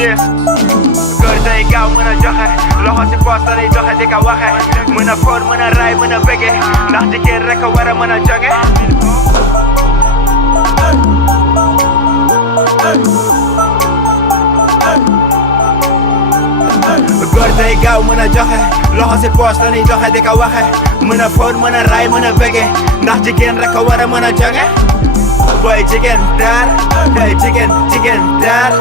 Yeah. góor day gaaw mën a joxe loxo si poos la lay doxe di ko waxe mën a foon mën a raay mën a bëgge ndax jigéen rek a war a mën a jonge góor day gaaw mën a joxe loxo si poos la lay doxe di ko waxe mën a foon mën a raay mën a bëgge ndax jigéen rek a war a mën a jonge boy jigéen daar boy jigéen daar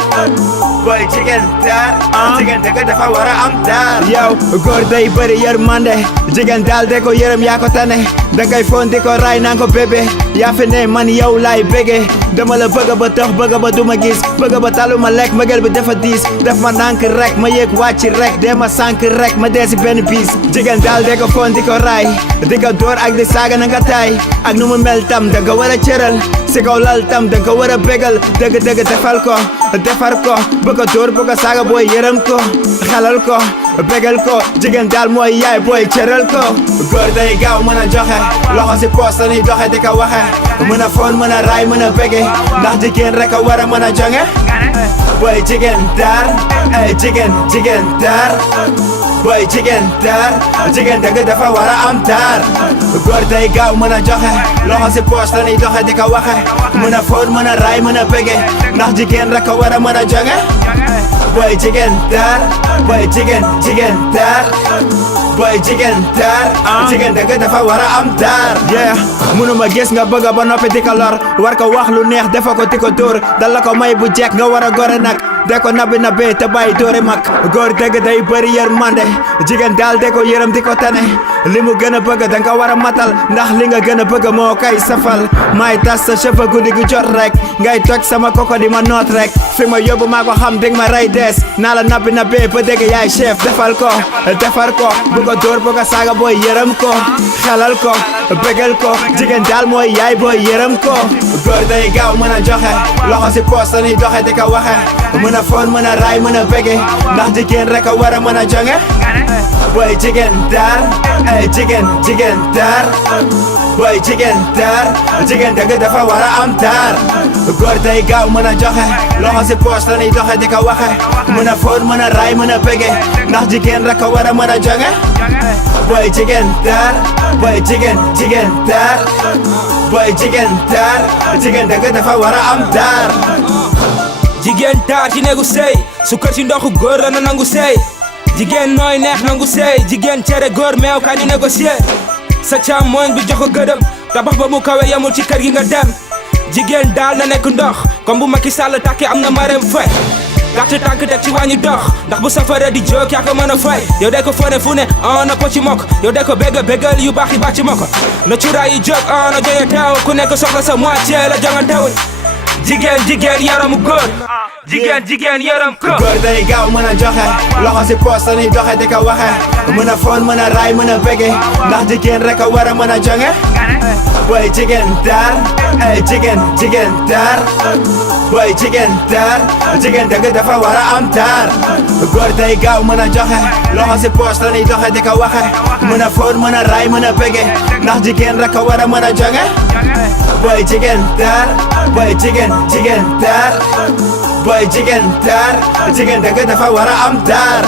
boy jigéen daar jigéen dëgg dafa war a am daar yow góor day bëri yërmande jigéen daal de ko yërëm yaa ko tane dangay foon di ko raay naan ko bébé yaa fi ne man yow laay bége dama la bëgg ba tax bëgg ba duma gis bëgg ba talu ma lekk mbëggeel bi dafa diis def ma nànk rek ma yéeg wàcc rek dee ma sànk rek ma dee si benn bis jigéen daal de ko foon di ko raay di ko dóor ak di saaga na nga taay ak nu mu mel tam danga war a cëral si kaw lal tam danga war a bégal dëgg defal ko defar ko bëgg a dóor bëgg a saaga booy yërëm ko xelal ko bégal ko jigéen daal mooy yaay booy cëral ko góor day gaaw mën a joxe loxo si poos la ñuy doxe di ko waxe mën a foon mën a raay mën a bége ndax jigéen rek a war a mën a jonge booy jigéen daar jigéen daar boy jigéen daar jigéen dëgg dafa war a am daar góor day gaaw mën a joxe loxo si poos la ñuy doxe di ko waxe mën a foon mën a raay mën a bége ndax jigéen rek a war a mën a jonge boy jigéen daar boy jigéen daar boy jigéen daar jigéen dëgg dafa war a am daar yeah mënuma gis nga bëgg ba noppi di ko lor war ko wax lu neex defa ko di ko dóor dal la ko may bu jekk nga war a gore nag de ko nabi te bàyyi dóore mag góor dëgg day bëri yërmande jigéen daal de ko yërëm di ko tane li mu gën a bëgg danga war a matal ndax li nga gën a bëgg moo koy safal may tas sa chauffeur guddi gu jot rek ngay toj sama koko di ma noot rek fi ma yóbbu maa ko xam ding ma rey des naa la nabi ba dégg yaay chef defal ko defar ko bu ko dóor bu ko saaga booy yërëm ko xelal ko bégal ko jigéen daal mooy yaay booy yërëm ko góor day gaaw mën a joxe loxo si poos la ñuy doxe di ko waxe mën a foon mën a raay mën a bége ndax jigéen rek a war a mën a jonge boy jigéen daar jigéen daar boy jigéen daar jigéen dëgg dafa war a am daar góor day gaaw mën a joxe loxo si poos la ñuy doxe di ko waxe mën a foon mën a raay mën a bége ndax jigéen rek a war a mën a jonge boy jigéen daar boy jigéen daar boy jigéen daar jigéen dëgg dafa war a am daar jigéen taar ci néegu sëy su kër ci ndoxu góor la na nangu sëy jigéen nooy neex nangu sëy jigéen cere góor meew kaay ñu négocier sa càmmooñ bi jox ko gëdëm tabax ba mu kawe yamul ci kër gi nga dem jigéen daal na nekk ndox comme bu Macky Sall tàkkee am na Marème Faye gàtt tànk teg ci wàññi dox ndax bu safara di jóg yaa ko mën a fay yow de ko fone fu ne na po ci mokk yow de ko bégal yu baax yi bàcc mokk na cuuraay yi jóg na joye teew ku nekk soxla sa moitié la jongantewul jigéen yaramu góor jigéen yaram ko góor day gaaw mën a joxe loxo si poos la ñuy doxe di ko waxe mën a foon mën a raay mën a bége ndax jigéen rek a war a mën a jonge boy jigéen daar jigéen daar boy jigéen daar jigéen dëgg dafa war a am daar góor day gaaw mën a joxe loxo si poos la ñuy doxe di ko waxe mën a foon mën a raay mën a bége ndax jigéen rek a war a mën a jonge boy jigéen daar boy jigéen daar boy jigéen daar jigéen dëgg dafa war a am daar